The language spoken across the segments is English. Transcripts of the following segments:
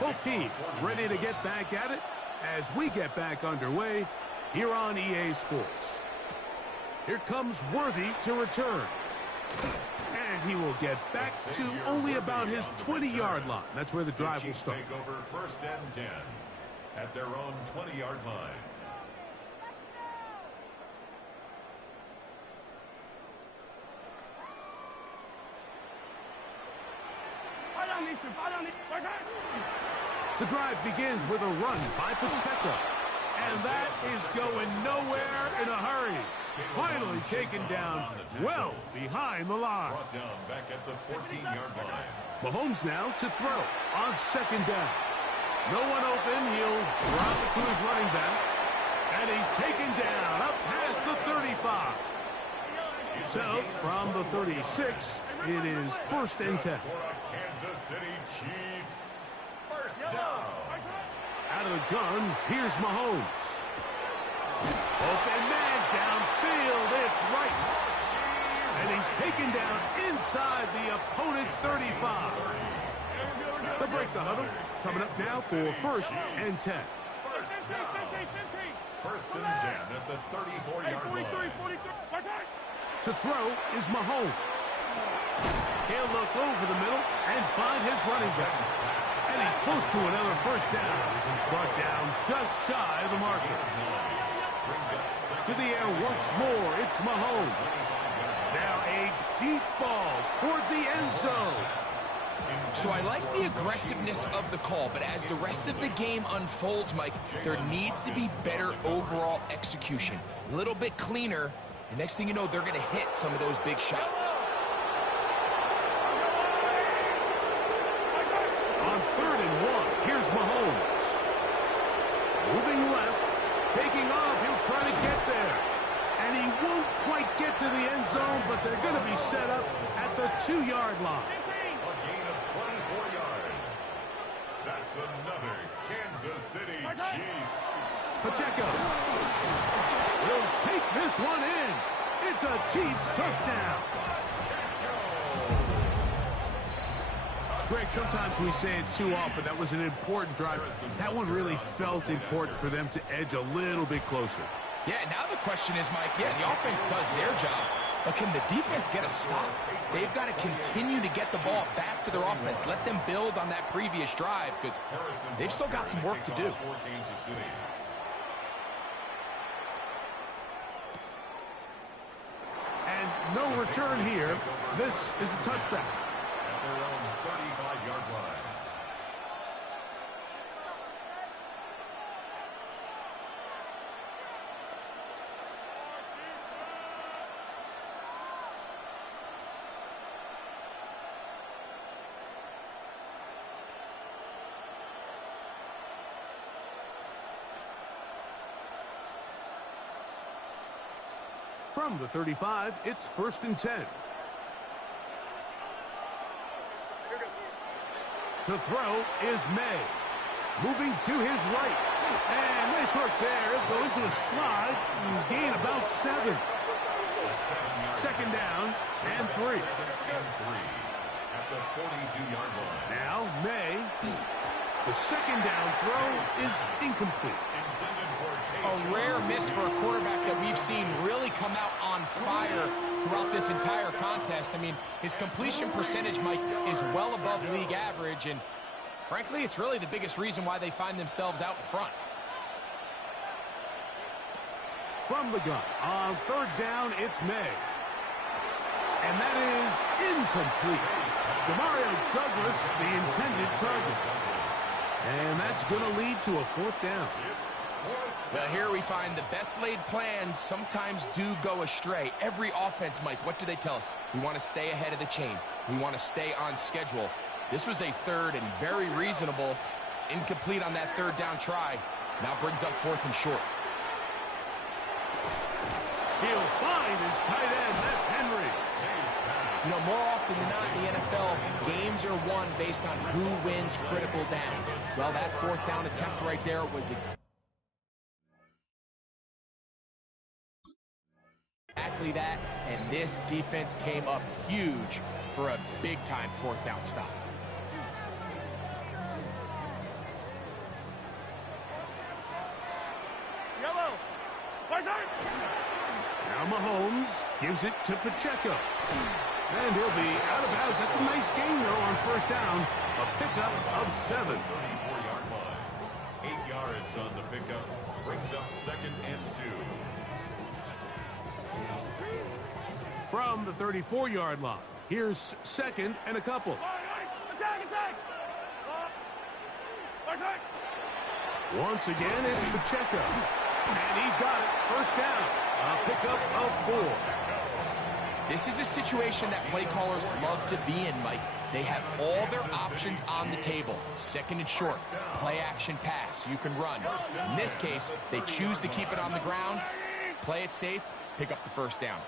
Both teams ready to get back at it as we get back underway here on EA Sports. Here comes Worthy to return. And he will get back to only about his 20-yard line. That's where the drive will start. Take over 1st and 10 at their own 20-yard line. The drive begins with a run by Pacheco. And that is going nowhere in a hurry. Finally taken down well behind the line. Brought down back at the 14-yard line. Mahomes now to throw on 2nd down. No one open. He'll drop it to his running back. And he's taken down up past the 35. So from the 36, it is 1st and 10. Kansas City Chiefs. 1st down. Out of the gun, here's Mahomes. Open man downfield, it's Rice. And he's taken down inside the opponent's 35. They'll break the huddle. Coming up now for 1st and 10. 1st and 10 at the 34-yard line. To throw is Mahomes. He'll look over the middle and find his running back. And he's close to another 1st down as he's brought down just shy of the marker. To the air once more, it's Mahomes. Now a deep ball toward the end zone. So I like the aggressiveness of the call, but as the rest of the game unfolds, Mike, there needs to be better overall execution. A little bit cleaner, and next thing you know, they're going to hit some of those big shots. On 3rd and 1, here's Mahomes. Moving left, taking off, he'll try to get there. And he won't quite get to the end zone, but they're going to be set up at the 2-yard line. A gain of 24 yards. That's another Kansas City Chiefs. Pacheco will take this one in. It's a Chiefs touchdown. Greg, sometimes we say it too often. That was an important drive. That one really felt important for them to edge a little bit closer. Yeah, now the question is, Mike, the offense does their job, but can the defense get a stop? They've got to continue to get the ball back to their offense. Let them build on that previous drive because they've still got some work to do. And no return here. This is a touchback. At their own 35-yard line. From the 35, it's 1st and 10. To throw is May. Moving to his right. And nice work there. Going to a slide. He's gained about 7. 2nd down and 3. At the 42-yard line. Now May. The 2nd down throw is incomplete. A rare miss for a quarterback that we've seen really come out on fire throughout this entire contest. I mean, his completion percentage, Mike, is well above league average, and frankly, it's really the biggest reason why they find themselves out in front. From the gun, on 3rd down, it's May. And that is incomplete. Demario Douglas, the intended target. And that's going to lead to a 4th down. Well, here we find the best laid plans sometimes do go astray. Every offense, Mike, what do they tell us? We want to stay ahead of the chains. We want to stay on schedule. This was a 3rd and very reasonable. Incomplete on that 3rd down try. Now brings up 4th and short. He'll find his tight end. That's Henry. You know, more often than not in the NFL, games are won based on who wins critical downs. Well, that 4th down attempt right there was exactly that, and this defense came up huge for a big-time 4th down stop. Mahomes gives it to Pacheco. And he'll be out of bounds. That's a nice gain, though, on first down. A pickup of 7. 34-yard line. 8 yards on the pickup. Brings up 2nd and 2. From the 34-yard line, here's 2nd and a couple. Once again, it's Pacheco. And he's got it. First down. A pickup of 4. This is a situation that play callers love to be in, Mike. They have all their options on the table. 2nd and short, play action pass, you can run. In this case, they choose to keep it on the ground, play it safe, pick up the first down.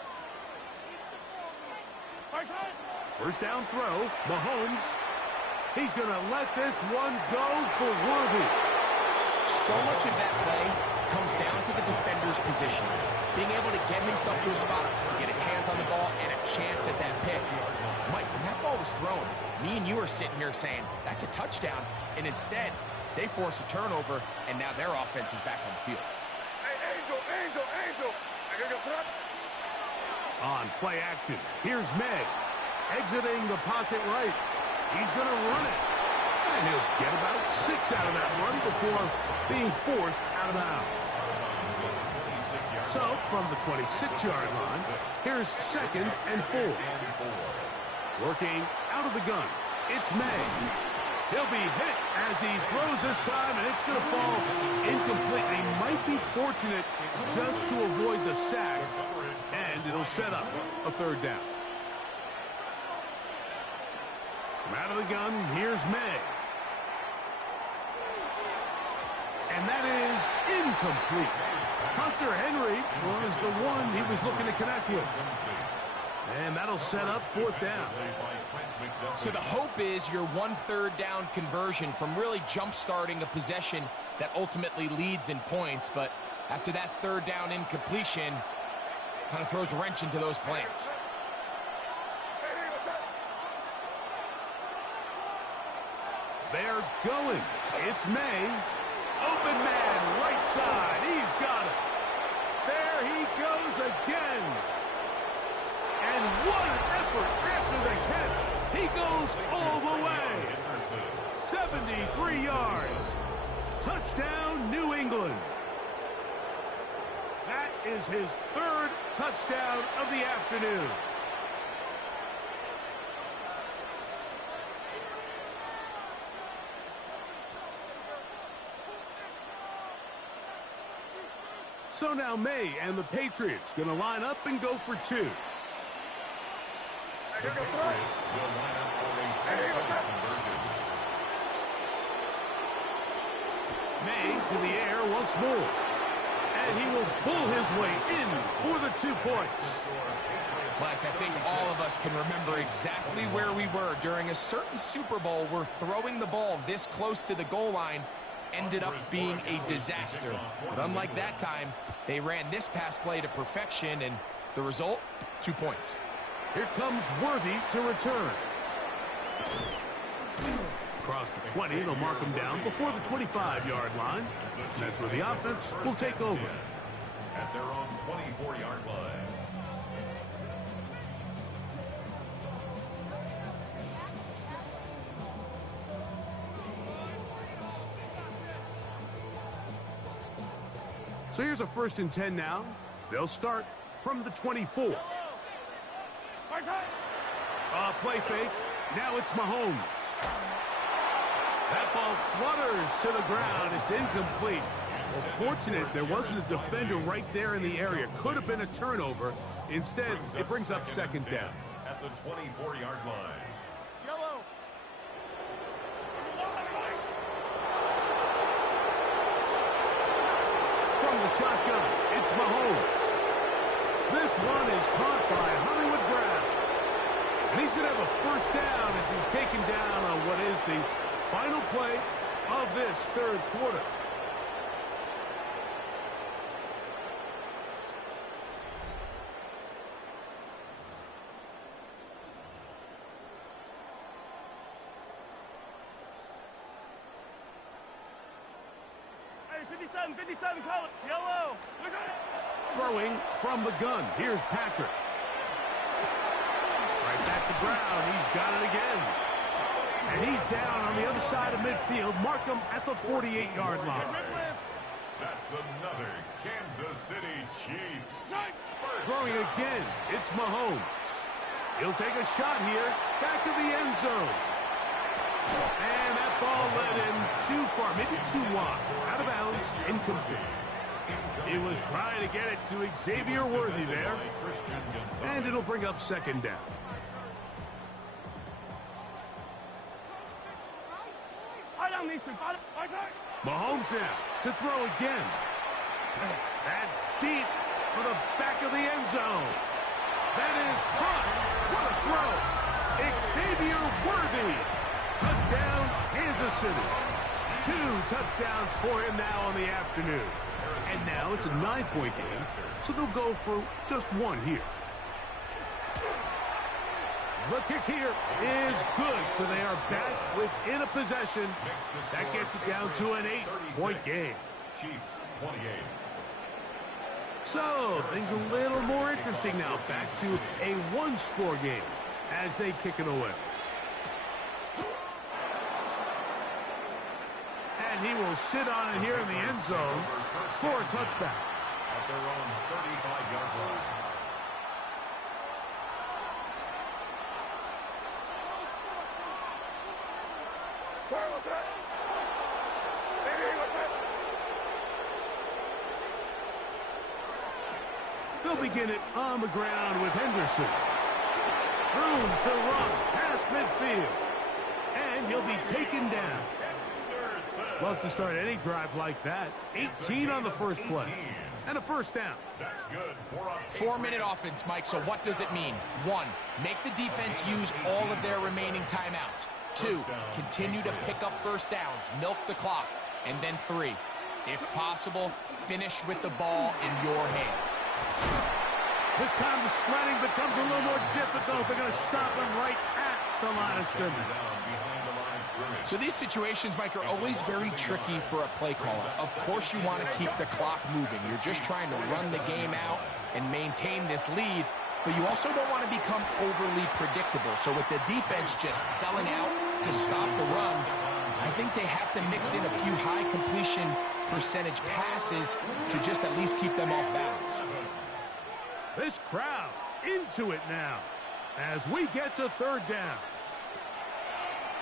First down throw, Mahomes. He's going to let this one go for Worthy. So much of that play comes down to the defender's position. Being able to get himself to a spot, to get his hands on the ball, and a chance at that pick. Mike, when that ball was thrown, me and you are sitting here saying, that's a touchdown. And instead, they force a turnover, and now their offense is back on the field. Angel. On play action, here's Meg. Exiting the pocket right. He's going to run it. And he'll get about 6 out of that run before being forced out of bounds. So, from the 26-yard line, here's 2nd and 4. Working out of the gun, it's May. He'll be hit as he throws this time, and it's going to fall incomplete. He might be fortunate just to avoid the sack, and it'll set up a 3rd down. From out of the gun, here's May. And that is incomplete. Hunter Henry was the one he was looking to connect with. And that'll set up 4th down. So the hope is your 1/3 down conversion from really jump-starting a possession that ultimately leads in points. But after that 3rd down incompletion, kind of throws a wrench into those plans. They're going. It's May. Open man, right side. He's got it. There he goes again. And what an effort after the catch. He goes all the way. 73 yards. Touchdown, New England. That is his 3rd touchdown of the afternoon. So now May and the Patriots going to line up and go for 2. The Patriots will line up for a 2-point conversion. May to the air once more. And he will pull his way in for the 2 points. Mike, I think all of us can remember exactly where we were during a certain Super Bowl where throwing the ball this close to the goal line ended up being a disaster. But unlike that time, they ran this pass play to perfection, and the result, 2 points. Here comes Worthy to return. Across the 20, they'll mark him down before the 25-yard line. And that's where the offense will take over. At their own 24-yard line. So here's a 1st and 10 now. They'll start from the 24. Play fake. Now it's Mahomes. That ball flutters to the ground. It's incomplete. Well, fortunate there wasn't a defender right there in the area. Could have been a turnover. Instead, it brings up 2nd down. At the 24-yard line. Yellow. From the shotgun, it's Mahomes. This one is caught by Hollywood Brown. And he's going to have a 1st down as he's taken down on what is the final play of this 3rd quarter. Hey, 57, call it. Yellow. Throwing from the gun. Here's Patrick. Right back to Brown. He's got it again. And he's down on the other side of midfield. Mark him at the 48-yard line. That's another Kansas City Chiefs. Throwing again. It's Mahomes. He'll take a shot here. Back to the end zone. And that ball led him too far, maybe too wide. Out of bounds, incomplete. He was trying to get it to Xavier Worthy there. And it'll bring up second down. Mahomes now to throw again. That's deep for the back of the end zone. That is caught. What a throw. Xavier Worthy. Touchdown, Kansas City. 2 touchdowns for him now on the afternoon. And now it's a 9-point game, so they'll go for just one here. The kick here is good, so they are back within a possession. That gets it down to an 8-point game. Chiefs 28. So, things a little more interesting now. Back to a one-score game as they kick it away. And he will sit on it here in the end zone for a touchback. At their own 35-yard line. They'll begin it on the ground with Henderson. Room to run past midfield. And he'll be taken down. Love to start any drive like that. 18 on the first play. And a first down. That's good. 4-minute offense, Mike, so what does it mean? 1, make the defense use all of their remaining timeouts. 2, continue to pick up first downs, milk the clock. And then 3, if possible, finish with the ball in your hands. This time the sledding becomes a little more difficult. They're going to stop him right at the line of scrimmage. So these situations, Mike, are always very tricky for a play caller. Of course you want to keep the clock moving. You're just trying to run the game out and maintain this lead, but you also don't want to become overly predictable. So with the defense just selling out to stop the run, I think they have to mix in a few high completion percentage passes to just at least keep them off balance. This crowd into it now as we get to third down.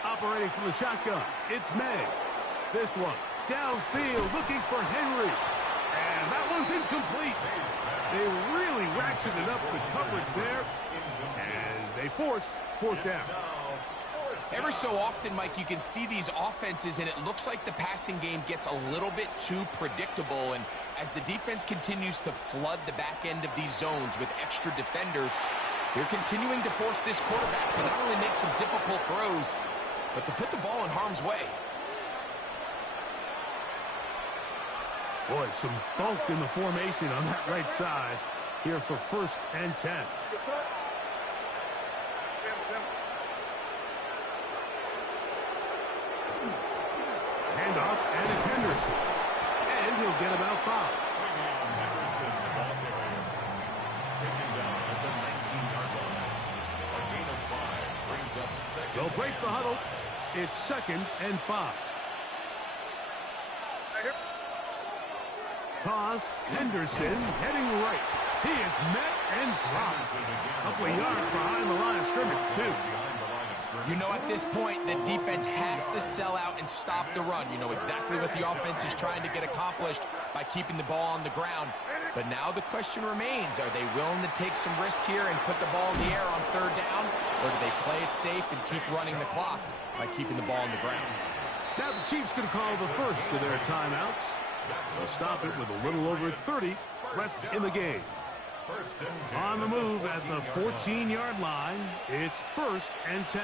Operating from the shotgun, it's May. This one downfield looking for Henry. And that one's incomplete. They really ratcheted up the coverage there. And they force fourth down. Every so often, Mike, you can see these offenses, and it looks like the passing game gets a little bit too predictable. And as the defense continues to flood the back end of these zones with extra defenders, they're continuing to force this quarterback to not only make some difficult throws, but to put the ball in harm's way. Boy, some bulk in the formation on that right side here for 1st and 10. Handoff, and it's Henderson. And he'll get about 5. Henderson, the ball carrier, taken down at the 19-yard line. A gain of 5 brings up second. They'll break the huddle. It's 2nd and 5. Toss, Henderson heading right. He is met and dropped. A couple of yards behind the line of scrimmage, too. You know, at this point, the defense has to sell out and stop the run. You know exactly what the offense is trying to get accomplished by keeping the ball on the ground. But now the question remains, are they willing to take some risk here and put the ball in the air on third down? Or do they play it safe and keep running the clock by keeping the ball on the ground? Now the Chiefs going to call the first of their timeouts. They'll stop it with a little over 30 left in the game. On the move at the 14-yard line, it's 1st and 10.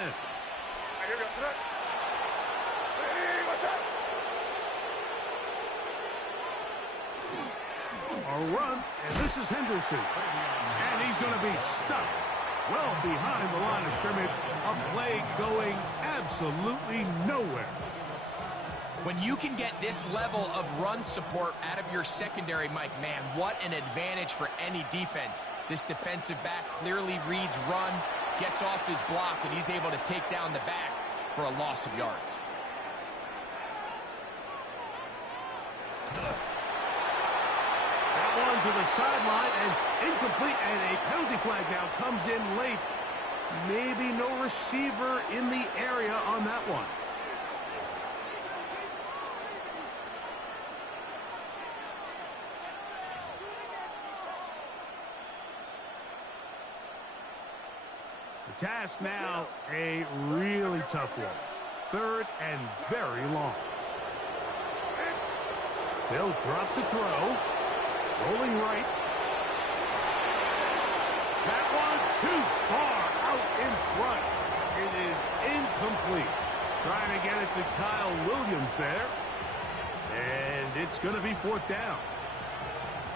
A run, and this is Henderson. And he's going to be stuck well behind the line of scrimmage. A play going absolutely nowhere. When you can get this level of run support out of your secondary, Mike, man, what an advantage for any defense. This defensive back clearly reads run, gets off his block, and he's able to take down the back for a loss of yards. That one to the sideline and incomplete, and a penalty flag now comes in late. Maybe no receiver in the area on that one. The task now, a really tough one. 3rd and very long. They'll drop to throw. Rolling right. That one too far out in front. It is incomplete. Trying to get it to Kyle Williams there. And it's going to be 4th down.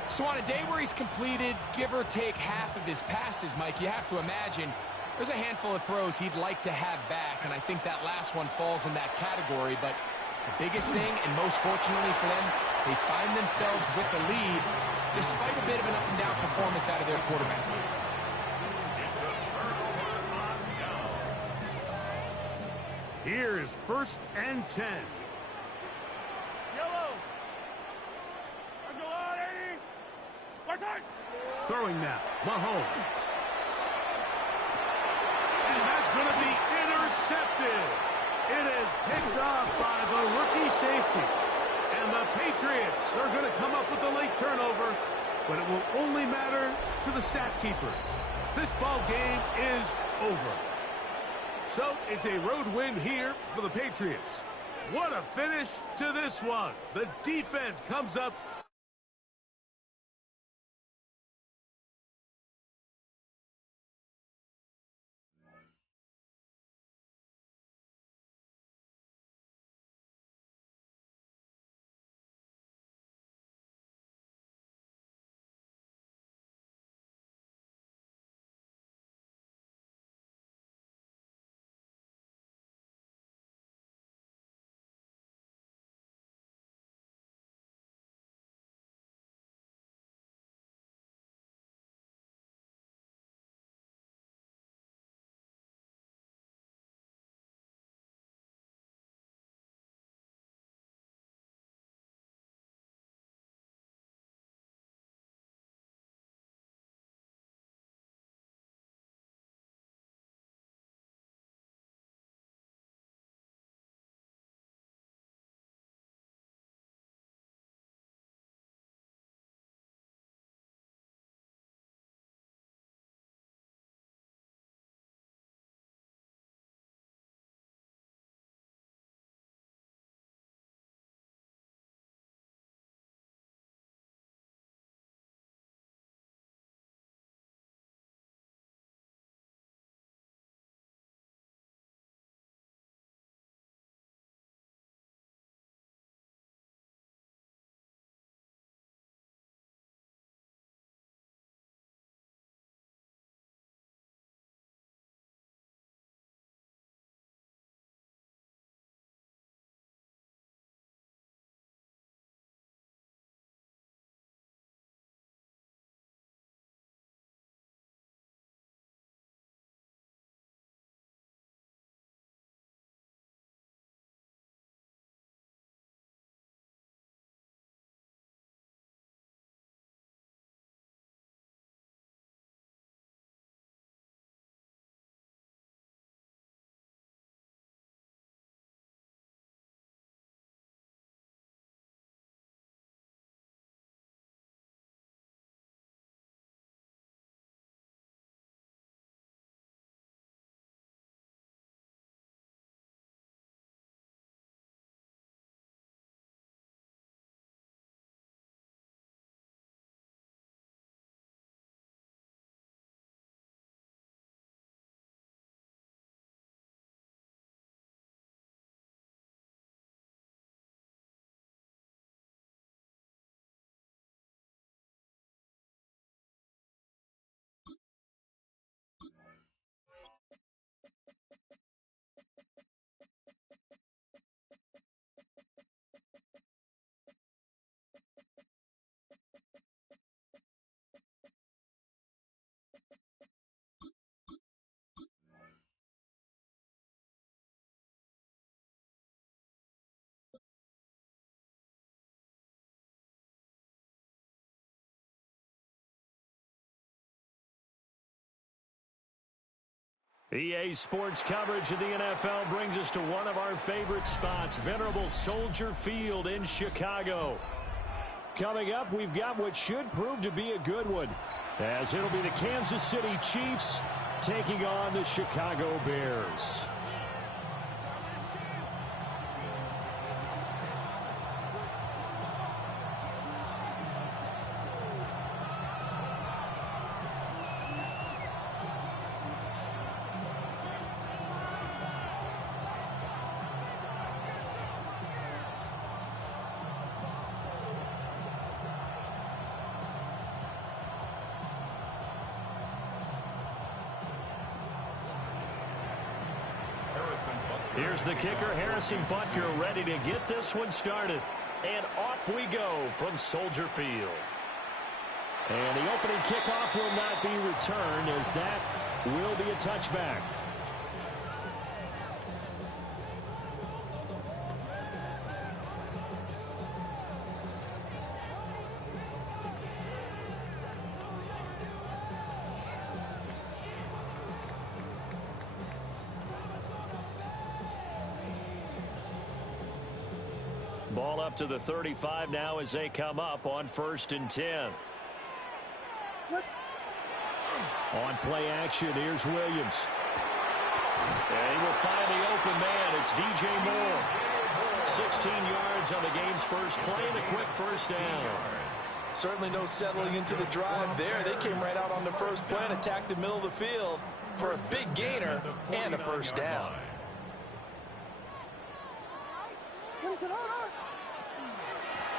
So on a day where he's completed, give or take half of his passes, Mike, you have to imagine there's a handful of throws he'd like to have back, and I think that last one falls in that category. But the biggest thing, and most fortunately for them, they find themselves with a lead despite a bit of an up-and-down performance out of their quarterback. It's a turnover on downs. Here's 1st and 10. Yellow. Let's go on, 80. Right side. Throwing now. Mahomes. And that's going to be intercepted. It is picked off by the rookie safety. And the Patriots are going to come up with a late turnover, but it will only matter to the stat keepers. This ball game is over. So it's a road win here for the Patriots. What a finish to this one. The defense comes up EA Sports coverage of the NFL brings us to one of our favorite spots, venerable Soldier Field in Chicago. Coming up, we've got what should prove to be a good one, as it'll be the Kansas City Chiefs taking on the Chicago Bears. Here's the kicker, Harrison Butker, ready to get this one started. And off we go from Soldier Field. And the opening kickoff will not be returned, as that will be a touchback. Ball up to the 35 now as they come up on 1st and 10. On play action, here's Williams. And he will find the open man. It's DJ Moore. 16 yards on the game's first play and a quick first down. Certainly no settling into the drive there. They came right out on the first play and attacked the middle of the field for a big gainer and a first down.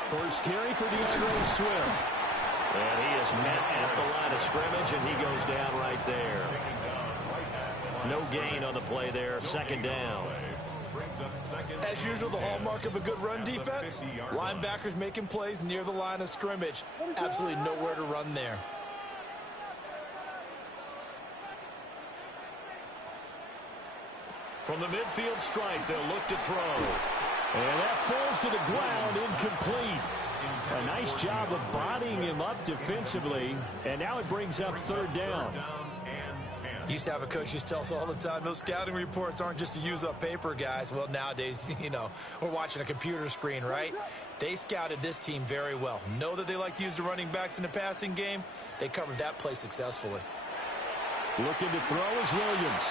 First carry for DeAndre Swift. And he is met at the line of scrimmage, and he goes down right there. No gain on the play there, second down. As usual, the hallmark of a good run defense, linebackers making plays near the line of scrimmage. Absolutely nowhere to run there. From the midfield stripe, they'll look to throw. And that falls to the ground, incomplete. A nice job of bodying him up defensively, and now it brings up third down. Used to have a coach used to tell us all the time, those scouting reports aren't just to use up paper, guys. Well, nowadays, you know, we're watching a computer screen, right? They scouted this team very well. Know that they like to use the running backs in the passing game. They covered that play successfully. Looking to throw is Williams.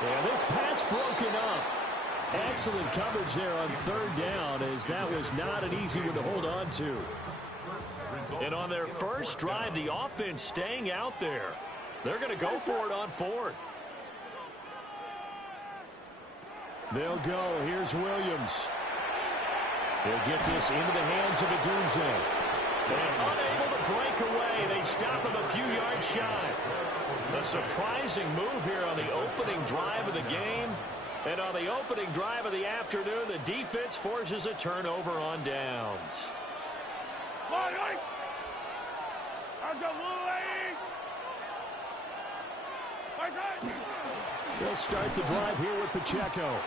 And this pass broken up. Excellent coverage there on third down, as that was not an easy one to hold on to. And on their first drive, the offense staying out there. They're going to go for it on fourth. They'll go. Here's Williams. They'll get this into the hands of Odunze. And unable to break away. They stop him a few yards shy. A surprising move here on the opening drive of the game. And on the opening drive of the afternoon, the defense forces a turnover on downs. They'll start the drive here with Pacheco.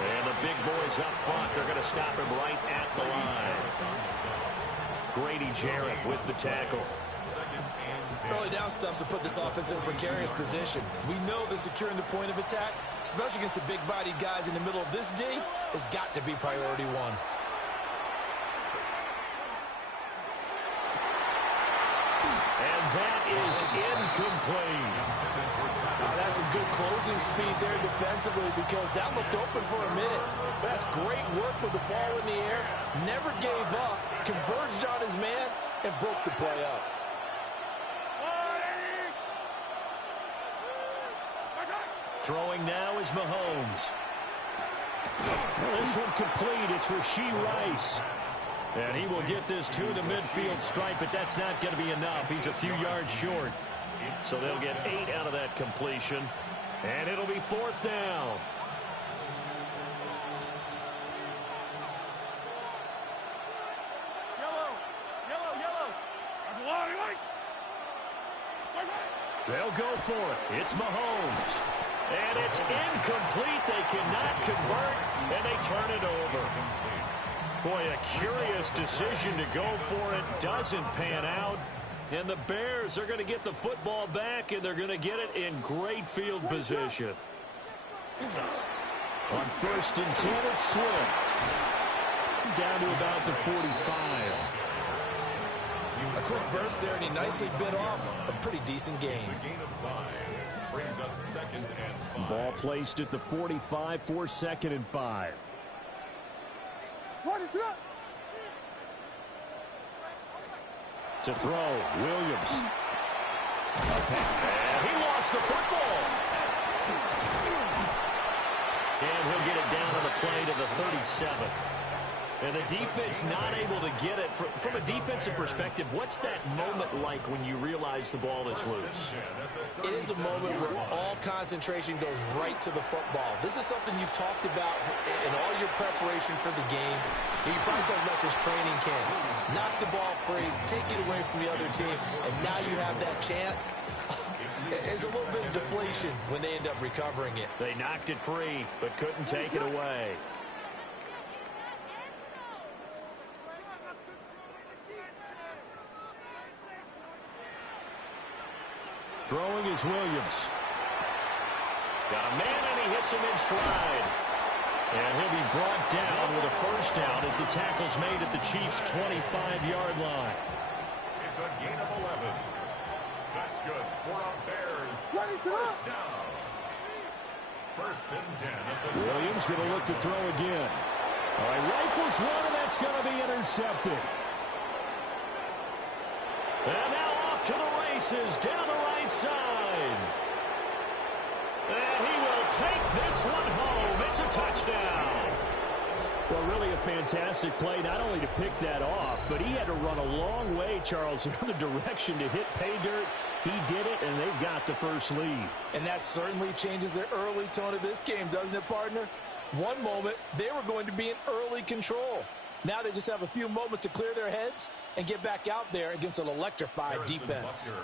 And the big boys up front, they're going to stop him right at the line. Grady Jarrett with the tackle. Early down stuff to put this offense in a precarious position. We know that securing the point of attack, especially against the big-bodied guys in the middle of this D, has got to be priority one. And that is incomplete. That's some good closing speed there defensively, because that looked open for a minute. That's great work with the ball in the air. Never gave up, converged on his man, and broke the play up. Throwing now is Mahomes. Well, this one complete. It's Rashee Rice. And he will get this to the midfield stripe, but that's not going to be enough. He's a few yards short. So they'll get 8 out of that completion. And it'll be fourth down. They'll go for it. It's Mahomes. And it's incomplete. They cannot convert, and they turn it over. Boy, a curious decision to go for it. Doesn't pan out. And the Bears are going to get the football back, and they're going to get it in great field position. On 1st and 10, it's Swift. Down to about the 45. A quick burst there, and he nicely bit off a pretty decent gain. It's a gain of 5. Brings up 2nd and 5. Ball placed at the 45 for 2nd and 5. To throw, Williams. And he lost the football. And he'll get it down to the play to the 37. And the defense not able to get it. From a defensive perspective, what's that moment like when you realize the ball is loose? It is a moment where all concentration goes right to the football. This is something you've talked about in all your preparation for the game. You probably talked about this training camp. Knock the ball free, take it away from the other team, and now you have that chance. There's a little bit of deflation when they end up recovering it. They knocked it free, but couldn't take it away. Throwing is Williams. Got a man, and he hits him in stride. And he'll be brought down with a first down as the tackle's made at the Chiefs' 25-yard line. It's a gain of 11. That's good for a Bears. First down. 1st and 10. Williams going to look to throw again. All right, rifles one, and that's going to be intercepted. And now off to the races, down the right side. And he will take this one home. It's a touchdown. Well, really a fantastic play, not only to pick that off, but he had to run a long way, Charles, in the direction to hit pay dirt. He did it, and they've got the first lead. And that certainly changes the early tone of this game, doesn't it, partner? One moment, they were going to be in early control. Now they just have a few moments to clear their heads and get back out there against an electrified defense.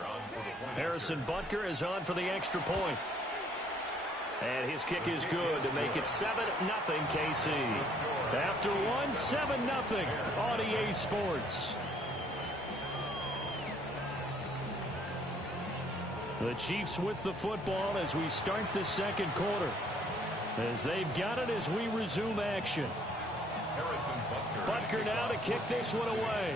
Harrison Butker is on for the extra point. And his kick is good to make it 7-0 KC. After one, 7-0 on EA Sports. The Chiefs with the football as we start the second quarter. As they've got it as we resume action. Butker now to kick this one away.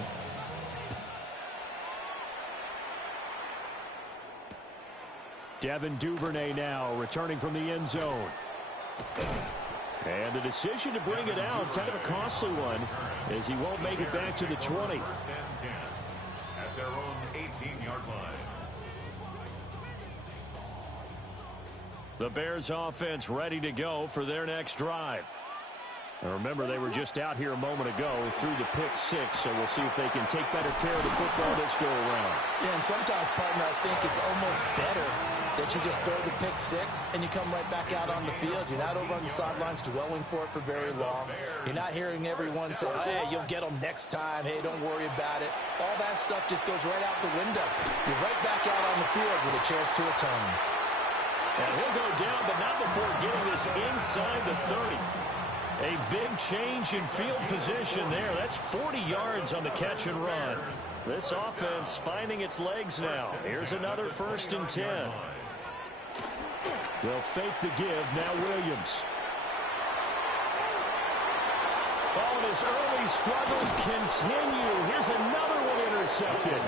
Devin Duvernay now returning from the end zone. And the decision to bring it out, kind of a costly one, as he won't make it back to the 20. 1st and 10 at their own 18-yard line. The Bears offense ready to go for their next drive. And remember, they were just out here a moment ago through the pick six, so we'll see if they can take better care of the football this go around. Yeah, and sometimes, partner, I think it's almost better that you just throw the pick six and you come right back out on the field. You're not over on the sidelines dwelling for it for very long. You're not hearing everyone say, hey, you'll get them next time. Hey, don't worry about it. All that stuff just goes right out the window. You're right back out on the field with a chance to atone. And he'll go down, but not before getting this inside the 30. A big change in field position there. That's 40 yards on the catch and run. This offense finding its legs now. Here's another 1st and 10. They'll fake the give. Now Williams. Oh, and his early struggles continue. Here's another one intercepted.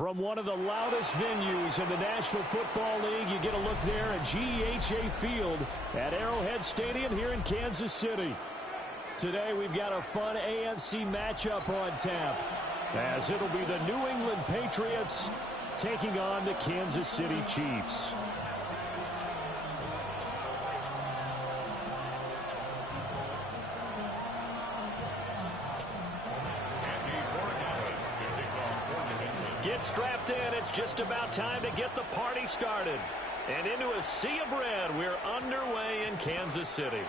From one of the loudest venues in the National Football League, you get a look there at GEHA Field at Arrowhead Stadium here in Kansas City. Today we've got a fun AFC matchup on tap, as it'll be the New England Patriots taking on the Kansas City Chiefs. Get strapped in. It's just about time to get the party started. And into a sea of red, we're underway in Kansas City.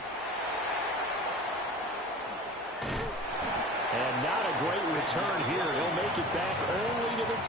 And not a great return here. He'll make it back only to the...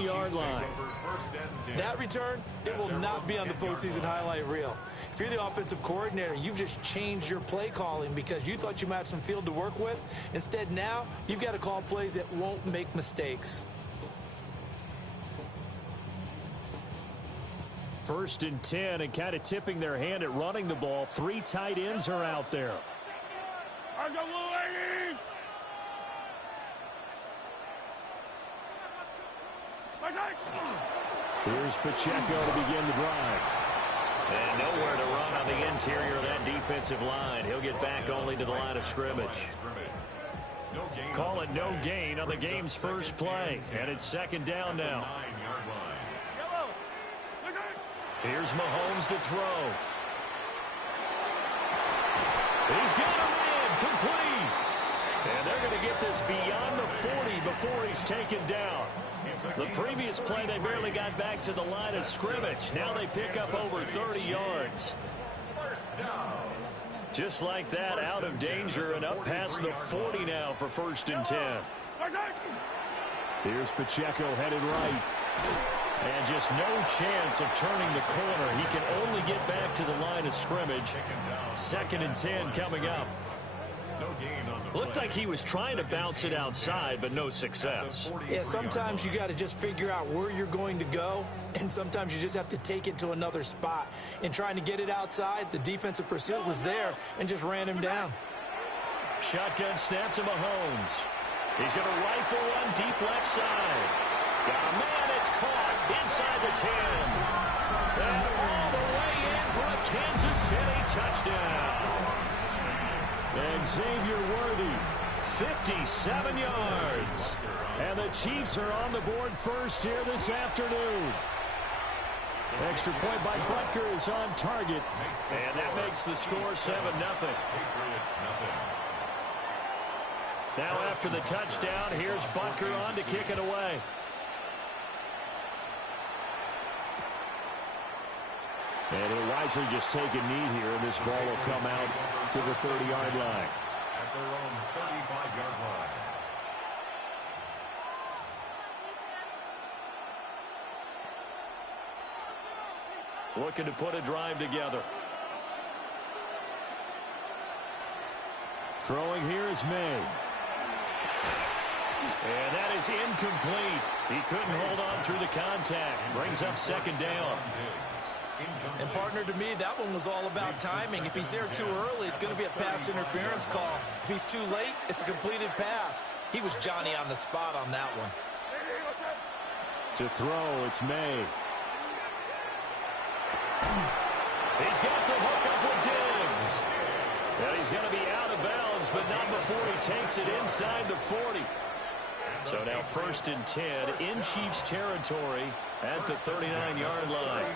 yard line. That return, it will not be on the postseason highlight reel. If you're the offensive coordinator, you've just changed your play calling because you thought you might have some field to work with. Instead, now you've got to call plays that won't make mistakes. 1st and 10, and kind of tipping their hand at running the ball. 3 tight ends are out there. Here's Pacheco to begin the drive. And nowhere to run on the interior of that defensive line. He'll get back only to the line of scrimmage. Call it no gain on the game's first play. And it's 2nd down now. Here's Mahomes to throw. He's got him in, complete. And they're going to get this beyond the 40 before he's taken down. The previous play, they barely got back to the line of scrimmage. Now they pick up over 30 yards. Just like that, out of danger and up past the 40 now for 1st and 10. Here's Pacheco headed right. And just no chance of turning the corner. He can only get back to the line of scrimmage. 2nd and 10 coming up. Looked like he was trying to bounce it outside, but no success. Yeah, sometimes you got to just figure out where you're going to go, and sometimes you just have to take it to another spot. In trying to get it outside, the defensive pursuit was there and just ran him down. Shotgun snap to Mahomes. He's going to rifle one deep left side. Got a man, it's caught inside the 10. And all the way in for a Kansas City touchdown. And Xavier Worthy, 57 yards. And the Chiefs are on the board first here this afternoon. Extra point by Butker is on target. And that makes the score 7-0. Now after the touchdown, here's Butker on to kick it away. And he'll wisely just take a knee here, and this ball will come out to the 30-yard line. At their own 35-yard line. Looking to put a drive together. Throwing here is May. And that is incomplete. He couldn't hold on through the contact. Brings up 2nd down. And partner, to me, that one was all about timing. If he's there too early, it's going to be a pass interference call. If he's too late, it's a completed pass. He was Johnny on the spot on that one. To throw, it's May. He's got the hook up with Diggs. And he's going to be out of bounds, but not before he takes it inside the 40. So now 1st and 10 in Chiefs territory at the 39-yard line.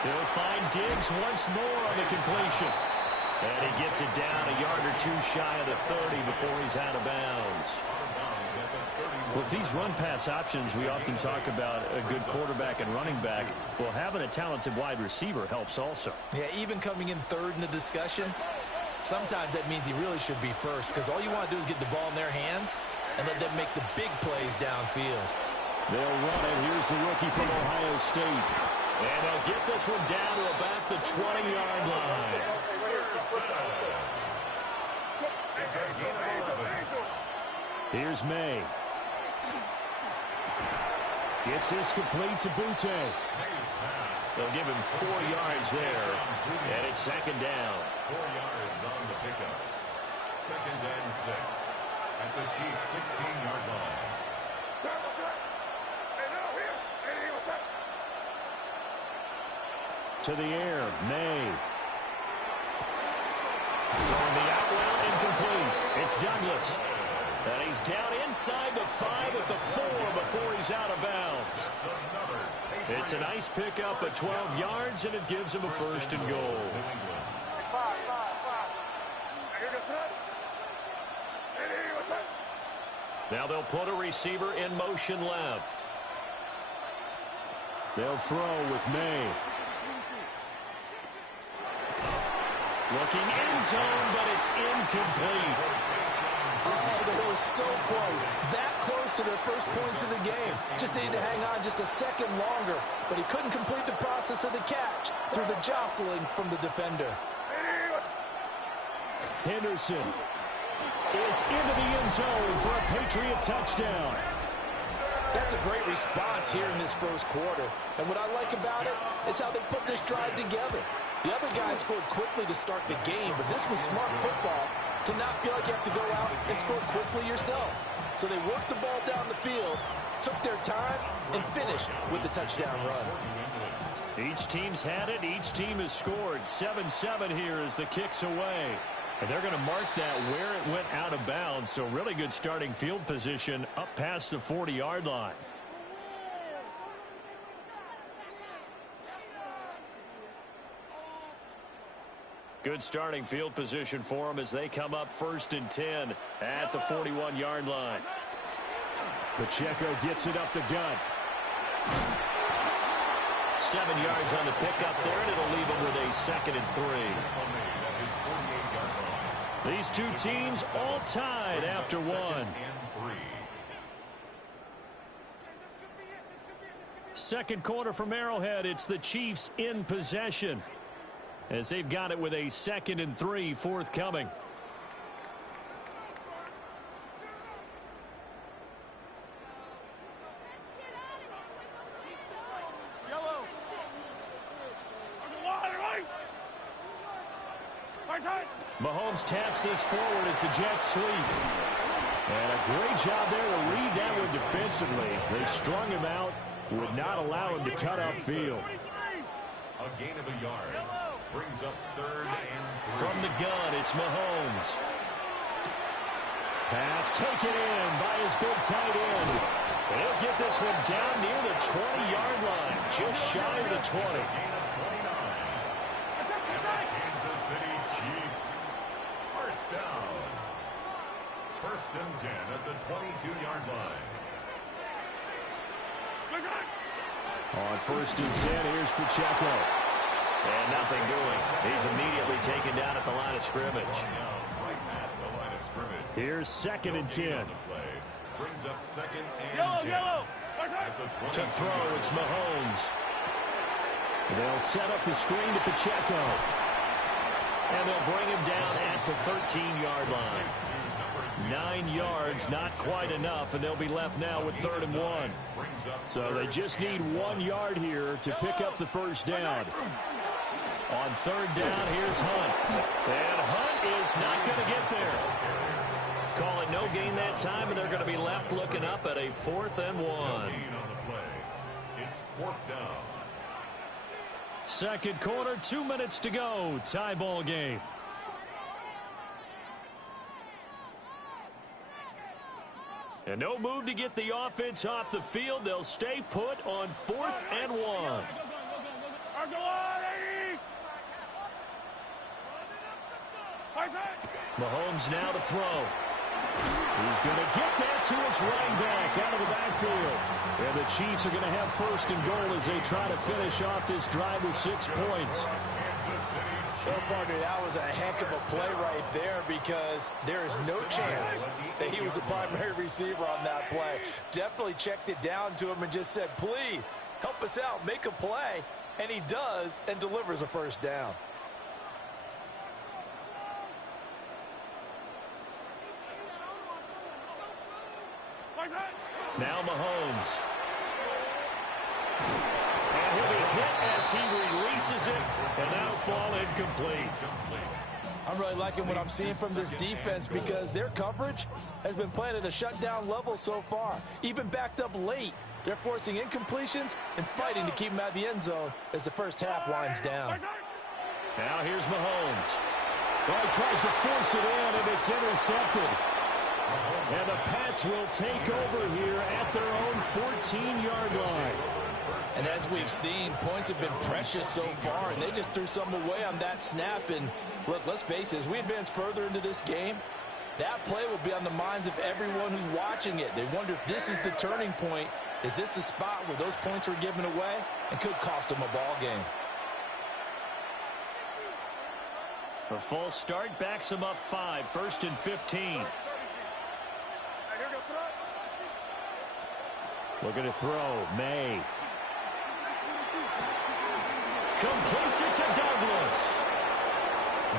He'll find Diggs once more on the completion. And he gets it down a yard or two shy of the 30 before he's out of bounds. With these run-pass options, we often talk about a good quarterback and running back. Well, having a talented wide receiver helps also. Yeah, even coming in third in the discussion, sometimes that means he really should be first, because all you want to do is get the ball in their hands and let them make the big plays downfield. They'll run it. Here's the rookie from Ohio State. And they'll get this one down to about the 20-yard line. Here's May. Gets this complete to Butte. They'll give him 4 yards there, and it's second down. 4 yards on the pickup. Second and 6 at the Chiefs' 16-yard line. To the air, May. Throwing the out route, incomplete. It's Douglas. And he's down inside the 5 at the 4 before he's out of bounds. It's a nice pickup at 12 yards, and it gives him a first and goal. Now they'll put a receiver in motion left. They'll throw with May. Looking end zone, but it's incomplete. Oh, they were so close. That close to their first points of the game. Just needed to hang on just a second longer, but he couldn't complete the process of the catch through the jostling from the defender. Henderson is into the end zone for a Patriot touchdown. That's a great response here in this first quarter. And what I like about it is how they put this drive together. The other guys scored quickly to start the game, but this was smart football to not feel like you have to go out and score quickly yourself. So they worked the ball down the field, took their time, and finished with the touchdown run. Each team's had it. Each team has scored. 7-7 here as the kick's away. And they're going to mark that where it went out of bounds. So really good starting field position up past the 40-yard line. Good starting field position for them as they come up 1st and 10 at the 41-yard line. Pacheco gets it up the gut. 7 yards on the pickup there, and it'll leave him with a 2nd and 3. These two teams all tied after one. Second quarter from Arrowhead. It's the Chiefs in possession, as they've got it with a 2nd and 3 forthcoming. Mahomes taps this forward. It's a jet sweep. And a great job there to read that one defensively. They strung him out, would not allow him to cut upfield. A gain of a yard. Brings up 3rd and 3. From the gun, it's Mahomes. Pass taken in by his big tight end. And he'll get this one down near the 20-yard line, just shy of the 20. Kansas City Chiefs. First down. 1st and 10 at the 22-yard line. On 1st and 10, here's Pacheco. And nothing doing. He's immediately taken down at the line of scrimmage. Here's 2nd and 10. Brings up 2nd and 10. To throw, it's Mahomes. They'll set up the screen to Pacheco. And they'll bring him down at the 13-yard line. 9 yards, not quite enough, and they'll be left now with 3rd and 1. So they just need 1 yard here to pick up the first down. On 3rd down, here's Hunt. And Hunt is not going to get there. Call it no gain that time, and they're going to be left looking up at a 4th and 1. It's 4th down. Second quarter, 2 minutes to go. Tie ball game. And no move to get the offense off the field. They'll stay put on 4th and 1. Mahomes now to throw. He's going to get that to his running back out of the backfield. And the Chiefs are going to have first and goal as they try to finish off this drive with 6 points. Well, partner, that was a heck of a play right there because there is no chance that he was a primary receiver on that play. Definitely checked it down to him and just said, please, help us out, make a play. And he does and delivers a first down. Now Mahomes. And he'll be hit as he releases it, and that'll fall incomplete. I'm really liking what I'm seeing from this defense because their coverage has been playing at a shutdown level so far. Even backed up late, they're forcing incompletions and fighting to keep them out of the end zone as the first half winds down. Now here's Mahomes. Well, he tries to force it in, and it's intercepted. And the Pats will take over here at their own 14-yard line. And as we've seen, points have been precious so far, and they just threw something away on that snap. And look, let's face it, as we advance further into this game, that play will be on the minds of everyone who's watching it. They wonder if this is the turning point. Is this the spot where those points are given away and could cost them a ball game? A false start backs them up 5, 1st and 15. Looking to throw. May. Completes it to Douglas.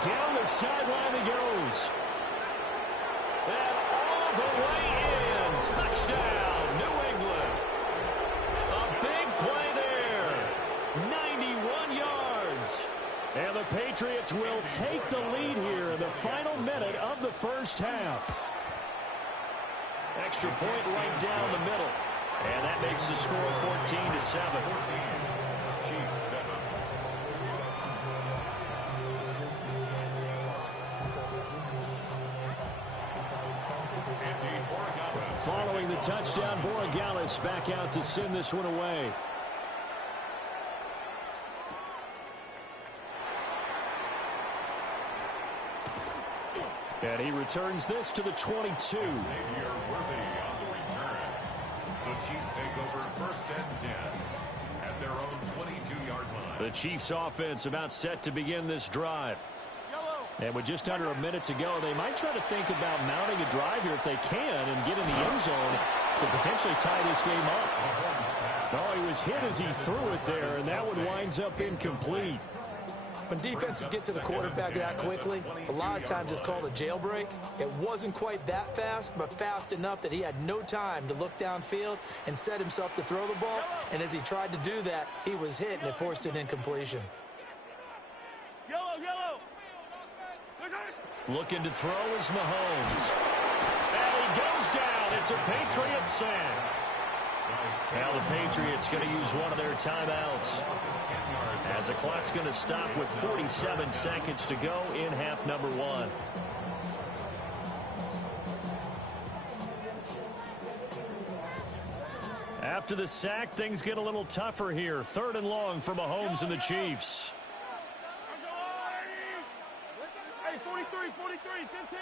Down the sideline he goes. And all the way in. Touchdown, New England. A big play there. 91 yards. And the Patriots will take the lead here in the final minute of the first half. Extra point right down the middle. And that makes the score 14-7. Chiefs 7. Following the touchdown, Borregales back out to send this one away. And he returns this to the 22. Xavier Worthy on the return. The Chiefs take over 1st and 10 at their own 22-yard line. The Chiefs offense about set to begin this drive. And with just under a minute to go, they might try to think about mounting a drive here if they can and get in the end zone to potentially tie this game up. Oh, he was hit as he threw it there, and that one winds up incomplete. When defenses get to the quarterback that quickly, a lot of times it's called a jailbreak. It wasn't quite that fast, but fast enough that he had no time to look downfield and set himself to throw the ball. And as he tried to do that, he was hit, and it forced an incompletion. Looking to throw is Mahomes. And he goes down. It's a Patriots sack. Now the Patriots going to use one of their timeouts, as the clock's going to stop with 47 seconds to go in half number 1. After the sack, things get a little tougher here. 3rd and long for Mahomes and the Chiefs. Hey, 43, 15.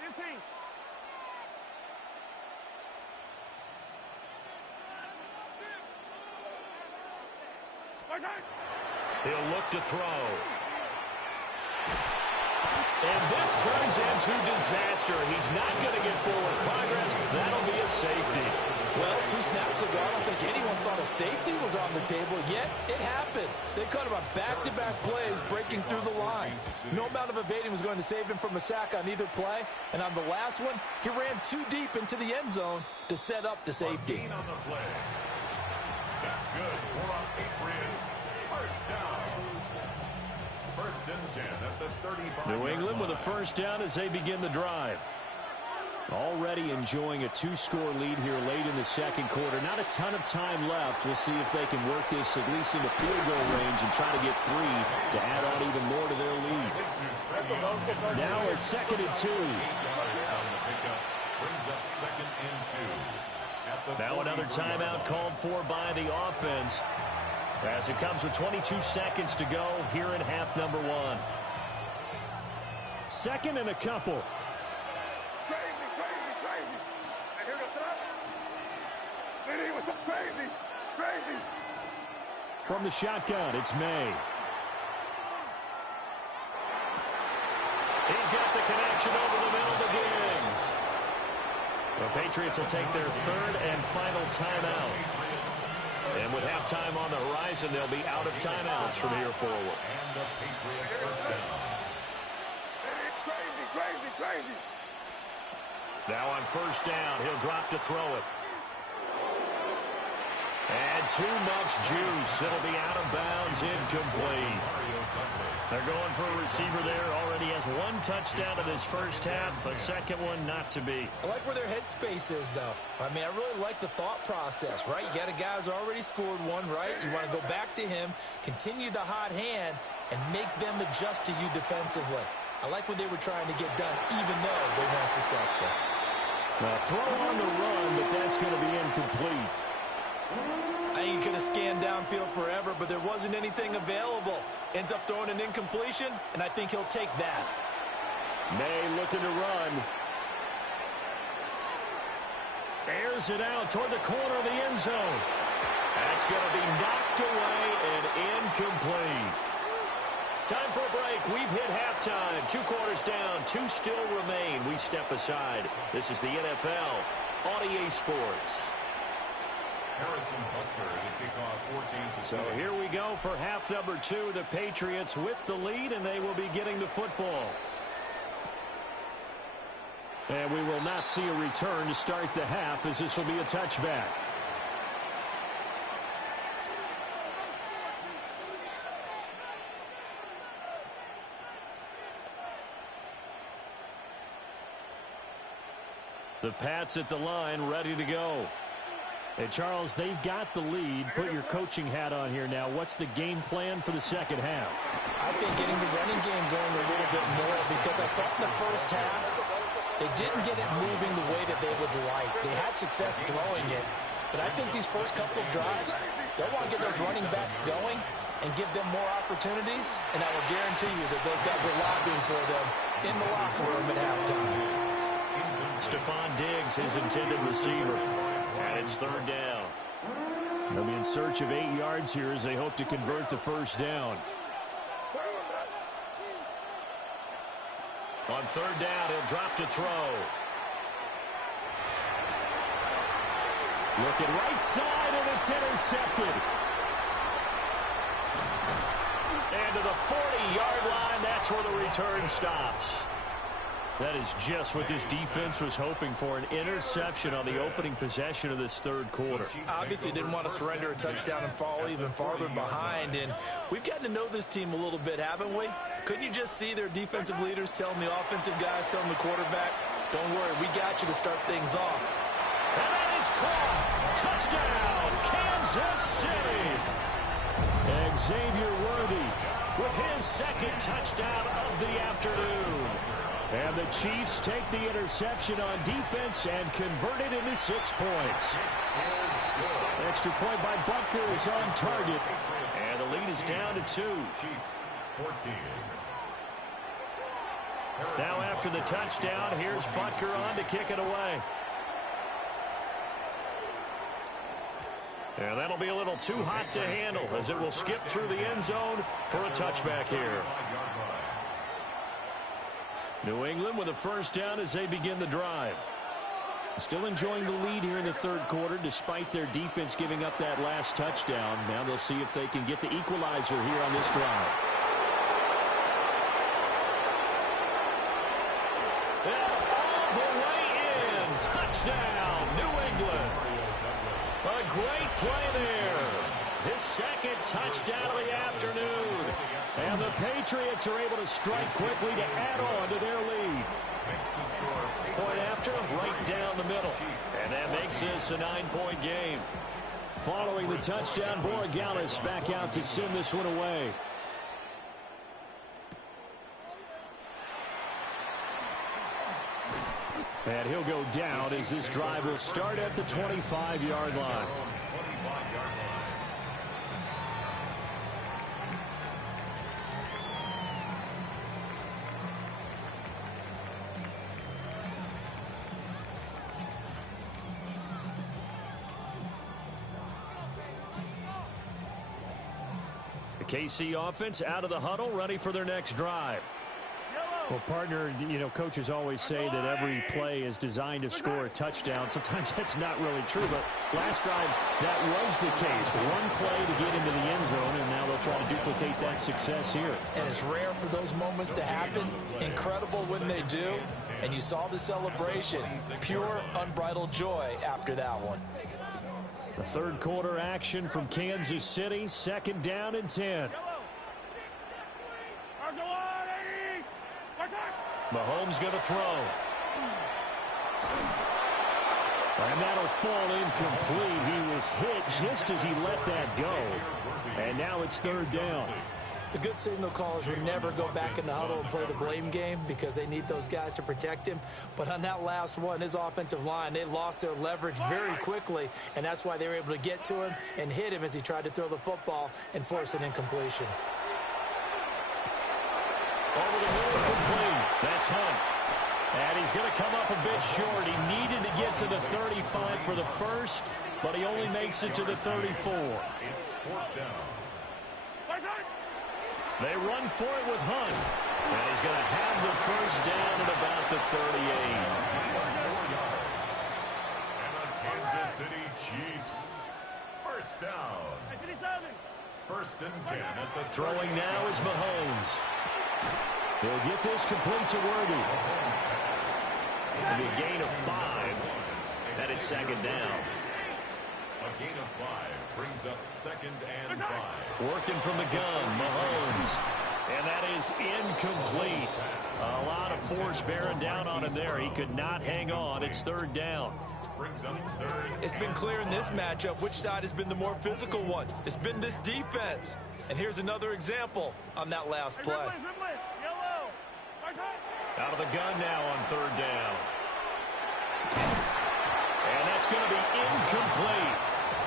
15. He'll look to throw. And this turns into disaster. He's not going to get forward progress. That'll be a safety. Well, 2 snaps ago, I don't think anyone thought a safety was on the table, yet it happened. They cut him on back-to-back plays, breaking through the line. No amount of evading was going to save him from a sack on either play, and on the last one, he ran too deep into the end zone to set up the safety. On the play. That's good for our Patriots. First down. 1st and 10 at the 35. New England with a first down as they begin the drive. Already enjoying a 2-score lead here late in the second quarter. Not a ton of time left. We'll see if they can work this at least into field goal range and try to get 3 to add on even more to their lead. Now a 2nd and 2. Now another timeout called for by the offense, as it comes with 22 seconds to go here in half number 1. 2nd and a couple. Crazy. Crazy. From the shotgun, it's May. He's got the connection over the middle to Diggs. The Patriots will take their third and final timeout. And with halftime on the horizon, they'll be out of timeouts from here forward. And the Patriot first down. Crazy. Now on first down, he'll drop to throw it. And too much juice. It'll be out of bounds, incomplete. They're going for a receiver there. Already has one touchdown in this first half. A second one not to be. I like where their headspace is, though. I mean, I really like the thought process, right? You got a guy who's already scored one, right? You want to go back to him, continue the hot hand, and make them adjust to you defensively. I like what they were trying to get done, even though they weren't successful. Now throw on the run, but that's going to be incomplete. I think he could have scanned downfield forever, but there wasn't anything available. Ends up throwing an incompletion, and I think he'll take that. May looking to run. Airs it out toward the corner of the end zone. That's going to be knocked away and incomplete. Time for a break. We've hit halftime. 2 quarters down. 2 still remain. We step aside. This is the NFL on EA Sports. Harrison Butker to kick off 14th. So here we go for half number 2. The Patriots with the lead, and they will be getting the football. And we will not see a return to start the half, as this will be a touchback. The Pats at the line, ready to go. Hey, Charles, they've got the lead. Put your coaching hat on here now. What's the game plan for the second half? I think getting the running game going a little bit more, because I thought in the first half they didn't get it moving the way that they would like. They had success throwing it, but I think these first couple of drives, they'll want to get those running backs going and give them more opportunities, and I will guarantee you that those guys were lobbying for them in the locker room at halftime. Stephon Diggs, his intended receiver. And it's third down. They'll be in search of 8 yards here as they hope to convert the first down. On third down, he'll drop to throw. Looking right side, and it's intercepted. And to the 40-yard line, that's where the return stops. That is just what this defense was hoping for, an interception on the opening possession of this third quarter. Obviously didn't want to surrender a touchdown and fall even farther behind, and we've gotten to know this team a little bit, haven't we? Couldn't you just see their defensive leaders telling the offensive guys, telling the quarterback, don't worry, we got you to start things off. And that is caught. Touchdown, Kansas City. Xavier Worthy with his second touchdown of the afternoon. And the Chiefs take the interception on defense and convert it into 6 points. Extra point by Butker is on target. And the lead is down to 2. Chiefs 14. Now after the touchdown, here's Butker on to kick it away. And that'll be a little too hot to handle as it will skip through the end zone for a touchback here. New England with a first down as they begin the drive. Still enjoying the lead here in the third quarter despite their defense giving up that last touchdown. Now they'll see if they can get the equalizer here on this drive. And all the way in. Touchdown, New England. A great play there. His second touchdown of the afternoon. And the Patriots are able to strike quickly to add on to their lead. Point after, right down the middle. And that makes this a 9-point game. Following the touchdown, Borregales back out to send this one away. And he'll go down as this drive will start at the 25-yard line. KC offense out of the huddle, ready for their next drive. Well, partner, you know, coaches always say that every play is designed to score a touchdown. Sometimes that's not really true, but last drive, that was the case. One play to get into the end zone, and now they'll try to duplicate that success here. And it's rare for those moments to happen. Incredible when they do. And you saw the celebration. Pure, unbridled joy after that one. The third quarter action from Kansas City, 2nd down and 10. Mahomes going to throw. And that'll fall incomplete. He was hit just as he let that go. And now it's 3rd down. The good signal callers would never go back in the huddle and play the blame game because they need those guys to protect him. But on that last one, his offensive line, they lost their leverage very quickly, and that's why they were able to get to him and hit him as he tried to throw the football and force an incompletion. Over the middle, complete. That's Hunt. And he's going to come up a bit short. He needed to get to the 35 for the first, but he only makes it to the 34. It's 4th down. They run for it with Hunt. And he's going to have the first down at about the 38. And the Kansas City Chiefs. First down. 1st and 10 at the Throwing now is Mahomes. He'll get this complete to Worthy. It'll be a gain of 5. And it's 2nd down. A gain of 5 brings up 2nd and 5. Working from the gun, Mahomes. And that is incomplete. A lot of force bearing down on him there. He could not hang on. It's 3rd down. Brings up 3rd. It's been clear in this matchup which side has been the more physical one. It's been this defense. And here's another example on that last play. Out of the gun now on 3rd down. And that's going to be incomplete.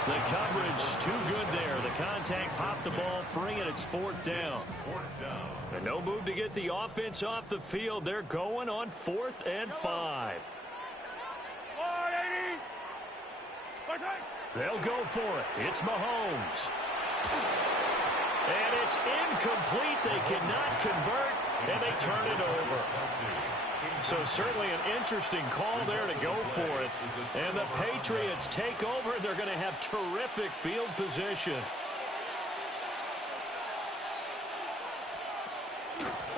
The coverage too good there. The contact popped the ball free, and it's 4th down. 4th down. And no move to get the offense off the field. They're going on 4th and 5. They'll go for it. It's Mahomes. And it's incomplete. They cannot convert, and they turn it over. So certainly an interesting call there to go for it. And the Patriots take over, and they're going to have terrific field position.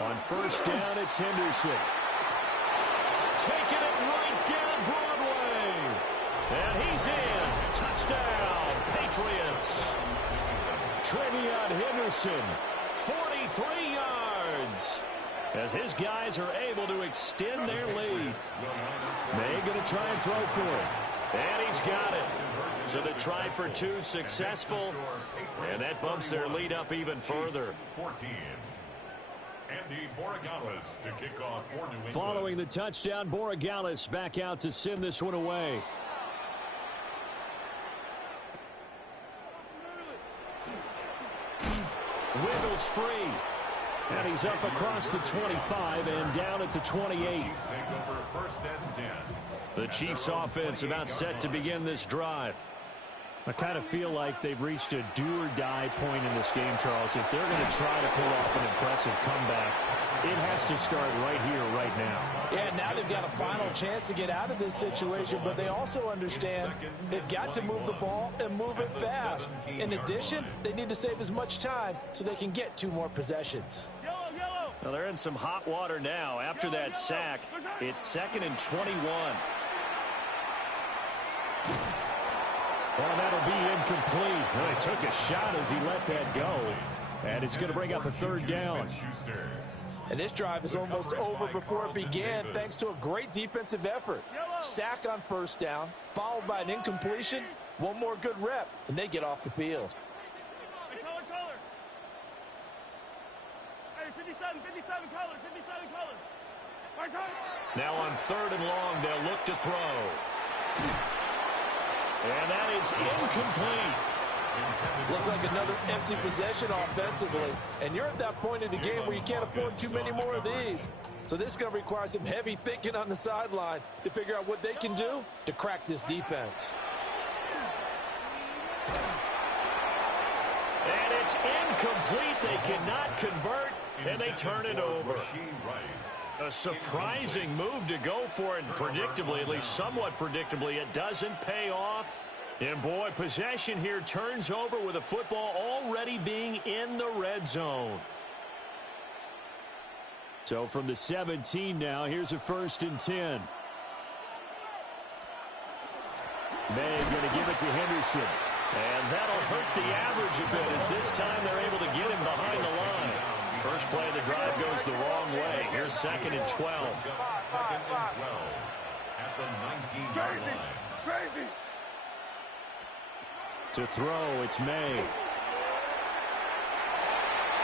On 1st down, it's Henderson. Taking it right down Broadway. And he's in. Touchdown, Patriots. Trevion Henderson, 43 yards. As his guys are able to extend their lead. May going to try and throw for it. And he's got it. So the try for 2 successful. And that bumps their lead up even further. 14. Andy Borregales to kick off for New England. Following the touchdown, Borregales back out to send this one away. Wiggles free. And he's up across the 25 and down at the 28. The Chiefs offense about set to begin this drive. I kind of feel like they've reached a do-or-die point in this game, Charles. If they're going to try to pull off an impressive comeback, it has to start right here, right now. Yeah, now they've got a final chance to get out of this situation, but they also understand they've got to move the ball and move it fast. In addition, they need to save as much time so they can get 2 more possessions. Well, they're in some hot water now. After that sack, it's 2nd and 21. Well, that'll be incomplete. Well, he took a shot as he let that go. And it's going to bring up a 3rd down. And this drive is almost over before it began thanks to a great defensive effort. Sack on 1st down, followed by an incompletion. 1 more good rep, and they get off the field. Now on 3rd and long, they'll look to throw. And that is incomplete. Looks like another empty possession offensively. And you're at that point in the game where you can't afford too many more of these. So this is going to require some heavy thinking on the sideline to figure out what they can do to crack this defense. And it's incomplete. They cannot convert, and they turn it over. A surprising move to go for it, and predictably, at least somewhat predictably, it doesn't pay off. And boy, possession here turns over with a football already being in the red zone. So from the 17 now, here's a 1st and 10. May going to give it to Henderson. And that'll hurt the average a bit as this time they're able to get him behind the line. First play of the drive goes the wrong way. Here's 2nd and 12. 2nd and 12 at the 19-yard line. Crazy. To throw, it's May.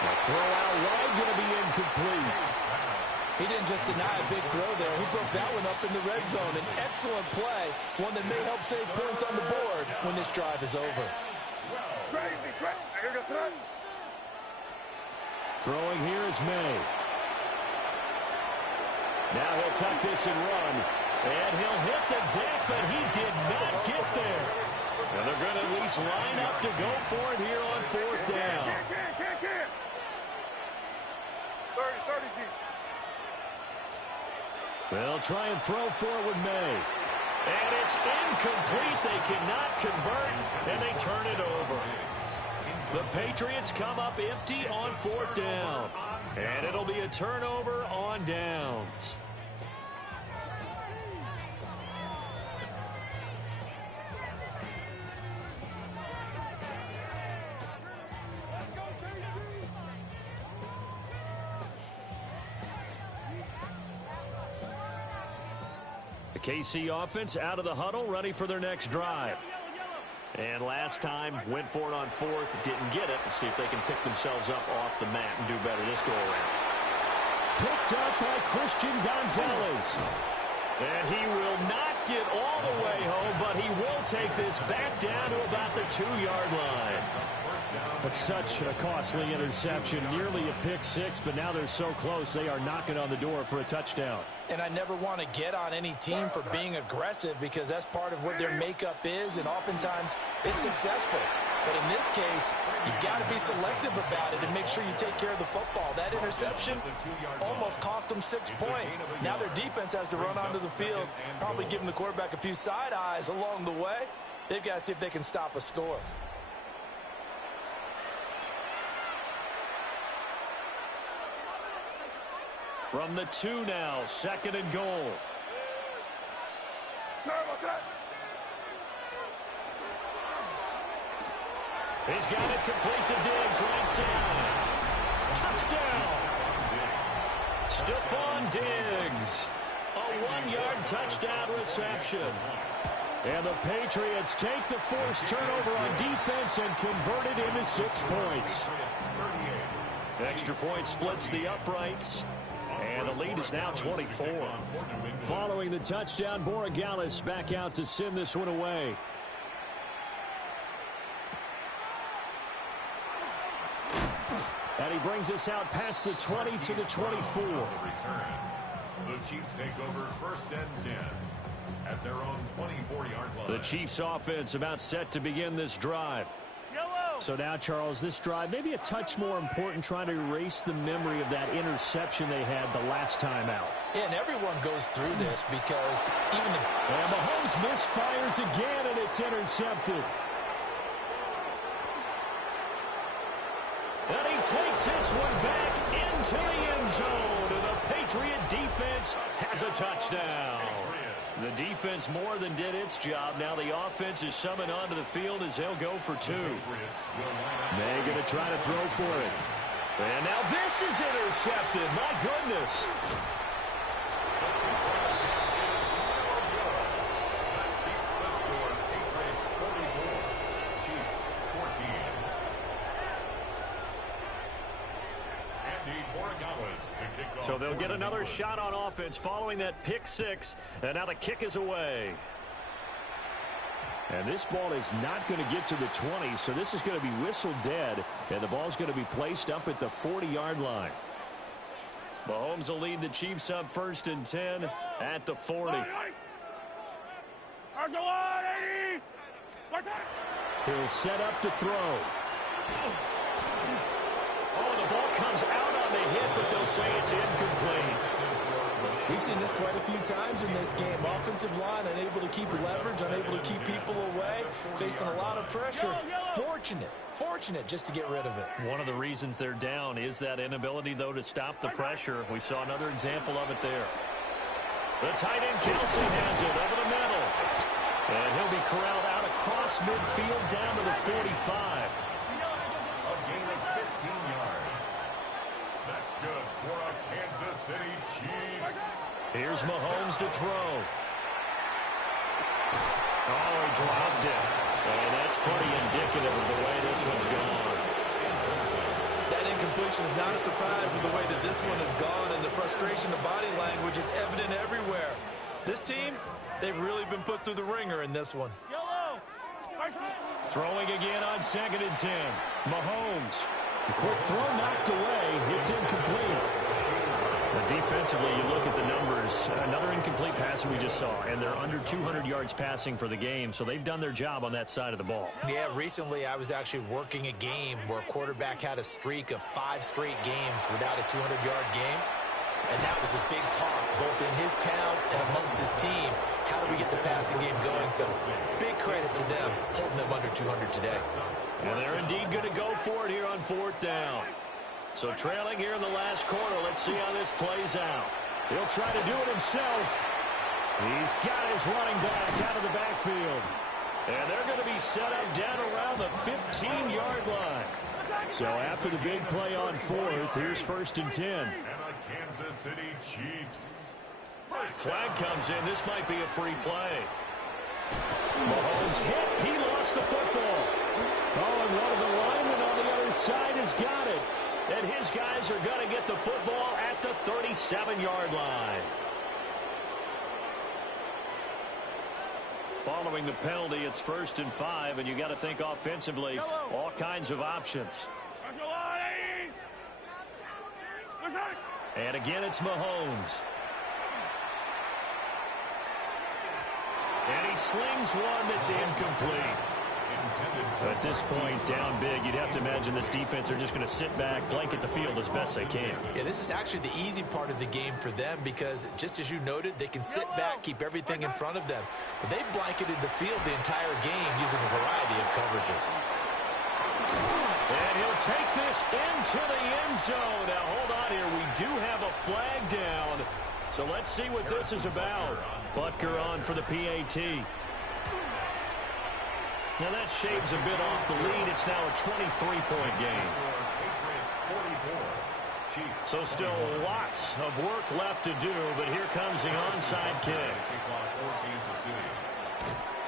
The throw out wide going to be incomplete. He didn't just deny a big throw there. He broke that one up in the red zone. An excellent play, one that may help save points on the board when this drive is over. Crazy, crazy. Here goes that. Throwing here is May. Now he'll tuck this and run. And he'll hit the deck, but he did not get there. And they're going to at least line up to go for it here on 4th down. Can't. 30, G. They'll try and throw for it with May. And it's incomplete. They cannot convert, and they turn it over. The Patriots come up empty on 4th down. And it'll be a turnover on downs. The KC offense out of the huddle, ready for their next drive. And last time, went for it on 4th, didn't get it. Let's see if they can pick themselves up off the mat and do better this go-around. Picked up by Christian Gonzalez. And he will not get all the way home, but he will take this back down to about the 2-yard line. That's such a costly interception, nearly a pick six, but now they're so close they are knocking on the door for a touchdown. And I never want to get on any team for being aggressive because that's part of what their makeup is, and oftentimes it's successful. But in this case, you've got to be selective about it and make sure you take care of the football. That interception almost cost them 6 points. Now their defense has to run onto the field, probably giving the quarterback a few side eyes along the way. They've got to see if they can stop a score. From the 2 now, 2nd and goal. He's got it complete to Diggs, right side. Touchdown! Stephon Diggs. A 1-yard touchdown reception. And the Patriots take the forced turnover on defense and convert it into 6 points. Extra point splits the uprights. And the lead is now 24. Following the touchdown, Borregales back out to send this one away. And he brings us out past the 20 to the 24. The Chiefs take over 1st and 10 at their own 24-yard line. The Chiefs offense about set to begin this drive. So now, Charles, this drive may be a touch more important, trying to erase the memory of that interception they had the last time out. Yeah, and everyone goes through this because even the... And Mahomes misfires again, and it's intercepted. And he takes this one back into the end zone, and the Patriot defense has a touchdown. The defense more than did its job. Now the offense is summoned onto the field as they'll go for 2. They're going to try to throw for it. And now this is intercepted. My goodness. So they'll get another shot on offense following that pick 6, and now the kick is away. And this ball is not going to get to the 20, so this is going to be whistled dead, and the ball's going to be placed up at the 40-yard line. Mahomes will lead the Chiefs up 1st and 10 at the 40. He'll set up to throw. comes out on the hit, but they'll say it's incomplete. We've seen this quite a few times in this game. Offensive line unable to keep leverage, unable to keep people away, facing a lot of pressure. Fortunate just to get rid of it. One of the reasons they're down is that inability, though, to stop the pressure. We saw another example of it there. The tight end, Kelsey, has it over the middle. And he'll be corralled out across midfield down to the 45. A gain of 15 yards. That's good for a Kansas City Chiefs. Here's Mahomes to throw. Oh, he dropped it. And that's pretty indicative of the way this one's gone. That incompletion is not a surprise with the way that this one has gone, and the frustration of body language is evident everywhere. This team, they've really been put through the ringer in this one. Throwing again on 2nd and 10. Mahomes. The quick throw knocked away. It's incomplete. Defensively, you look at the numbers. Another incomplete pass that we just saw, and they're under 200 yards passing for the game, so they've done their job on that side of the ball. Yeah, recently I was actually working a game where a quarterback had a streak of 5 straight games without a 200-yard game, and that was a big talk, both in his town and amongst his team. How do we get the passing game going? So big credit to them, holding them under 200 today. And they're indeed going to go for it here on 4th down. So trailing here in the last quarter. Let's see how this plays out. He'll try to do it himself. He's got his running back out of the backfield. And they're going to be set up down around the 15-yard line. So after the big play on 4th, here's 1st and 10. And a Kansas City Chiefs. Flag comes in. This might be a free play. Mahomes hit. He lost the football. Oh, and one of the linemen on the other side has got it. And his guys are going to get the football at the 37-yard line. Following the penalty, it's 1st and 5, and you got to think offensively, all kinds of options. And again, it's Mahomes. And he slings one that's incomplete. At this point, down big, you'd have to imagine this defense are just going to sit back, blanket the field as best they can. Yeah, this is actually the easy part of the game for them because, just as you noted, they can sit back, keep everything in front of them. But they've blanketed the field the entire game using a variety of coverages. And he'll take this into the end zone. Now, hold on here. We do have a flag down. So let's see what this is about. Butker on for the PAT. Now that shaves a bit off the lead. It's now a 23-point game. So still lots of work left to do, but here comes the onside kick.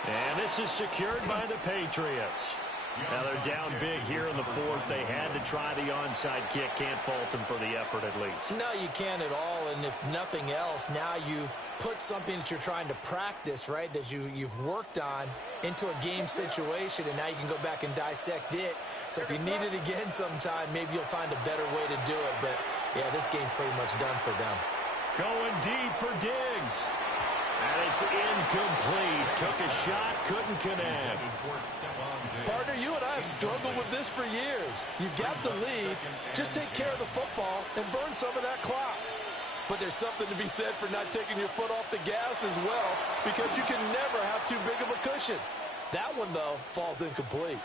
And this is secured by the Patriots. Now they're down big here in the 4th. They had to try the onside kick. Can't fault them for the effort at least. No, you can't at all. And if nothing else, now you've put something that you're trying to practice, right, that you've worked on into a game situation, and now you can go back and dissect it. So if you need it again sometime, maybe you'll find a better way to do it. But, yeah, this game's pretty much done for them. Going deep for Diggs. And it's incomplete. Took a shot, couldn't connect. Partner, you and I have struggled with this for years. You've got the lead. Just take care of the football and burn some of that clock. But there's something to be said for not taking your foot off the gas as well, because you can never have too big of a cushion. That one, though, falls incomplete.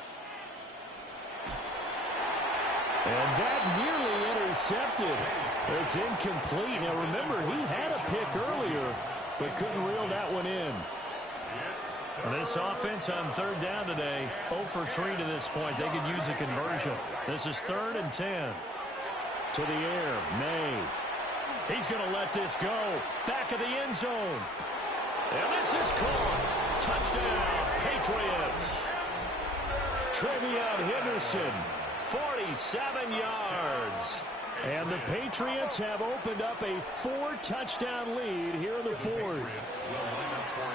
And that nearly intercepted. It's incomplete. Now, remember, he had a pick earlier, but couldn't reel that one in. This offense on 3rd down today, 0 for 3 to this point. They could use a conversion. This is 3rd and 10. To the air, May. He's going to let this go. Back of the end zone. And this is caught. Touchdown, Patriots. Trevion Henderson. 47 yards. And the Patriots have opened up a 4-touchdown lead here in the 4th.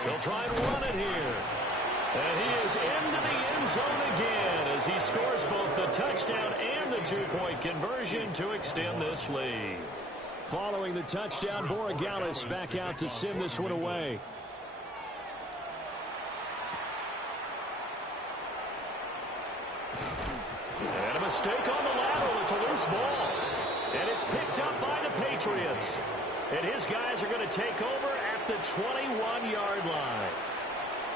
He'll try and run it here. And he is into the end zone again as he scores both the touchdown and the 2-point conversion to extend this lead. Following the touchdown, Borregales back out to send this one away. And a mistake on the lateral. It's a loose ball. It's picked up by the Patriots. And his guys are going to take over at the 21-yard line.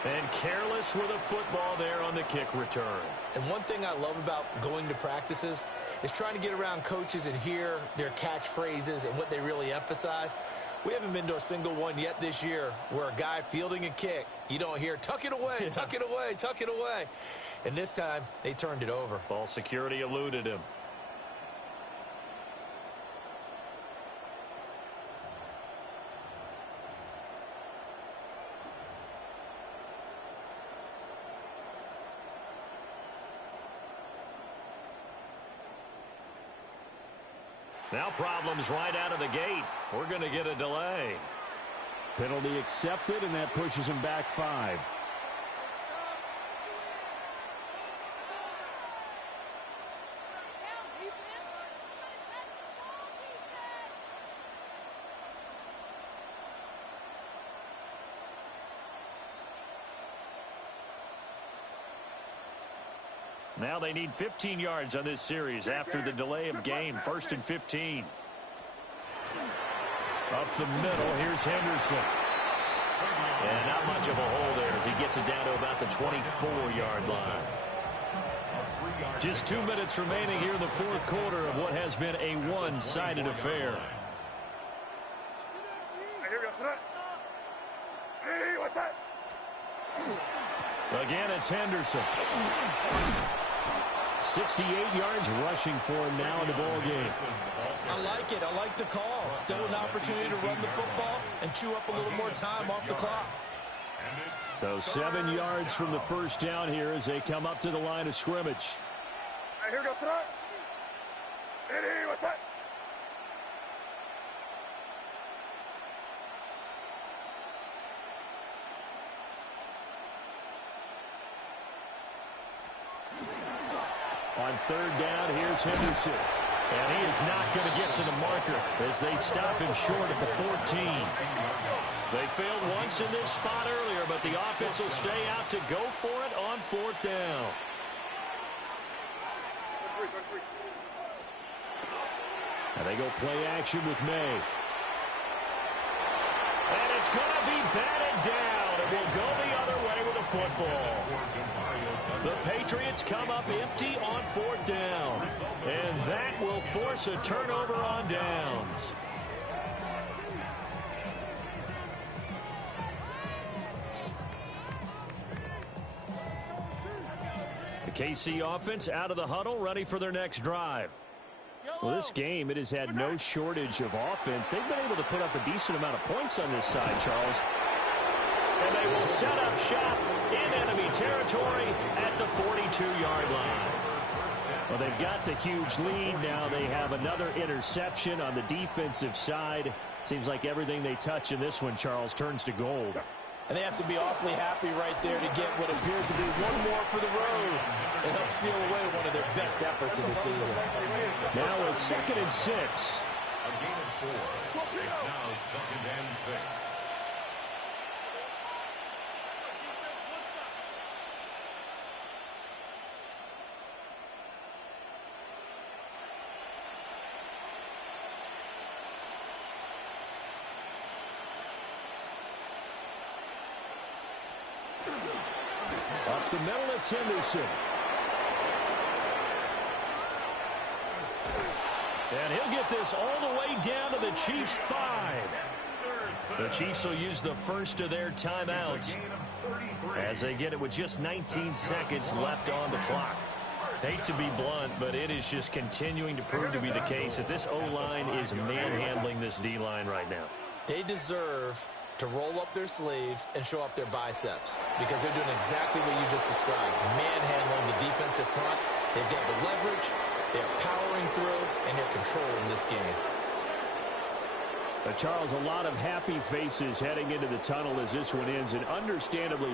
And careless with a football there on the kick return. And one thing I love about going to practices is trying to get around coaches and hear their catchphrases and what they really emphasize. We haven't been to a single one yet this year where a guy fielding a kick, you don't hear, tuck it away, tuck it away, tuck it away. And this time, they turned it over. Ball security eluded him. Now problems right out of the gate. We're going to get a delay. Penalty accepted, and that pushes him back 5. Now they need 15 yards on this series after the delay of game. 1st and 15. Up the middle, here's Henderson. And not much of a hole there as he gets it down to about the 24-yard line. Just 2 minutes remaining here in the 4th quarter of what has been a one-sided affair. Again, it's Henderson. 68 yards rushing for him now in the ball game. I like it. I like the call. Still an opportunity to run the football and chew up a little more time off the clock. So 7 yards from the first down here as they come up to the line of scrimmage. Here we go, start. Ready, what's that? On 3rd down, here's Henderson. And he is not going to get to the marker as they stop him short at the 14. They failed once in this spot earlier, but the offense will stay out to go for it on 4th down. And they go play action with May. And it's going to be batted down, and will go the other way with the football. The Patriots come up empty on 4th down, and that will force a turnover on downs. The KC offense out of the huddle, ready for their next drive. Well, this game, it has had no shortage of offense. They've been able to put up a decent amount of points on this side, Charles. And they will set up shop in enemy territory at the 42-yard line. Well, they've got the huge lead. Now they have another interception on the defensive side. Seems like everything they touch in this one, Charles, turns to gold. And they have to be awfully happy right there to get what appears to be one more for the road and help seal away one of their best efforts of the season. Now a 2nd and 6. A gain of 4. It's now 2nd and 6. Up the middle, it's Henderson. And he'll get this all the way down to the Chiefs' 5. The Chiefs will use the first of their timeouts as they get it with just 19 seconds left on the clock. Hate to be blunt, but it is just continuing to prove to be the case that this O-line is manhandling this D-line right now. They deserve to roll up their sleeves and show up their biceps because they're doing exactly what you just described, manhandling the defensive front. They've got the leverage, they're powering through, and they're controlling this game. Charles, a lot of happy faces heading into the tunnel as this one ends, and understandably